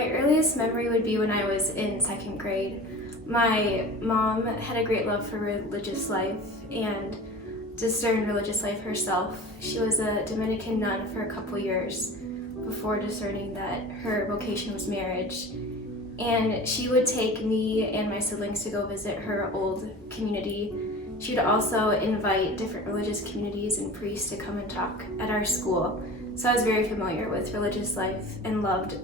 My earliest memory would be when I was in second grade. My mom had a great love for religious life and discerned religious life herself. She was a Dominican nun for a couple years before discerning that her vocation was marriage. And she would take me and my siblings to go visit her old community. She'd also invite different religious communities and priests to come and talk at our school. So I was very familiar with religious life and loved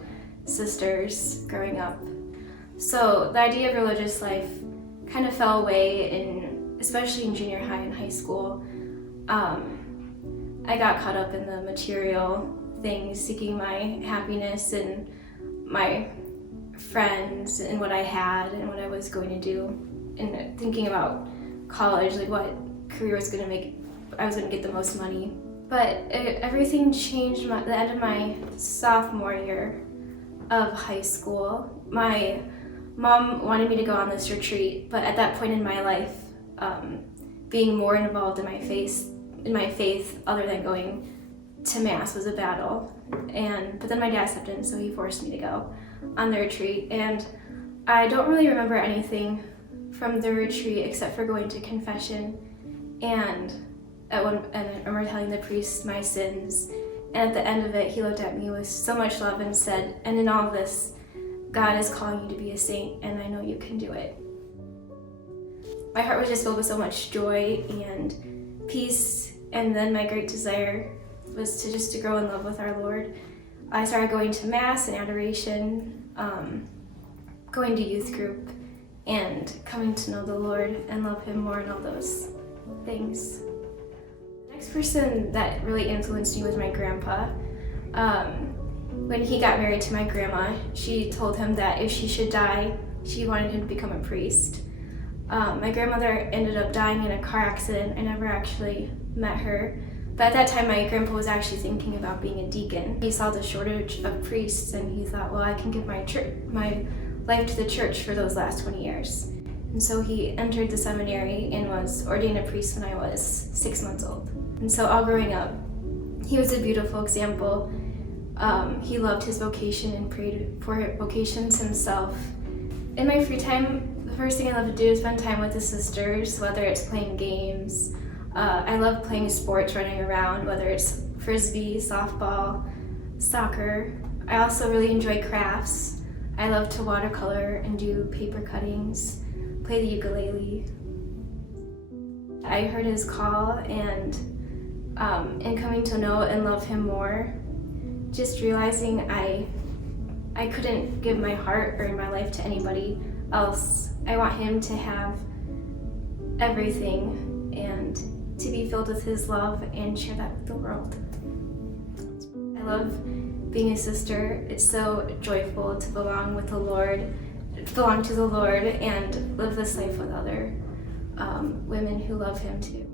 sisters growing up. So the idea of religious life kind of fell away especially in junior high and high school. I got caught up in the material things, seeking my happiness and my friends and what I had and what I was going to do, and thinking about college, like what career I was going to get the most money. But everything changed at the end of my sophomore year of high school. My mom wanted me to go on this retreat, but at that point in my life, being more involved in my faith other than going to mass was a battle. But then my dad stepped in, so he forced me to go on the retreat. And I don't really remember anything from the retreat except for going to confession and I remember telling the priest my sins. And at the end of it, he looked at me with so much love and said, "And in all this, God is calling you to be a saint, and I know you can do it." My heart was just filled with so much joy and peace, and then my great desire was to grow in love with our Lord. I started going to Mass and adoration, going to youth group, and coming to know the Lord and love Him more and all those things. The next person that really influenced me was my grandpa. When he got married to my grandma, she told him that if she should die, she wanted him to become a priest. My grandmother ended up dying in a car accident. I never actually met her. But at that time, my grandpa was actually thinking about being a deacon. He saw the shortage of priests and he thought, well, I can give my life to the church for those last 20 years. And so he entered the seminary and was ordained a priest when I was 6 months old. And so all growing up, he was a beautiful example. He loved his vocation and prayed for vocations himself. In my free time, the first thing I love to do is spend time with the sisters, whether it's playing games. I love playing sports, running around, whether it's frisbee, softball, soccer. I also really enjoy crafts. I love to watercolor and do paper cuttings, play the ukulele. I heard his call and in coming to know and love him more, just realizing I couldn't give my heart or my life to anybody else. I want him to have everything and to be filled with his love and share that with the world. I love being a sister. It's so joyful to belong to the Lord and live this life with other women who love Him too.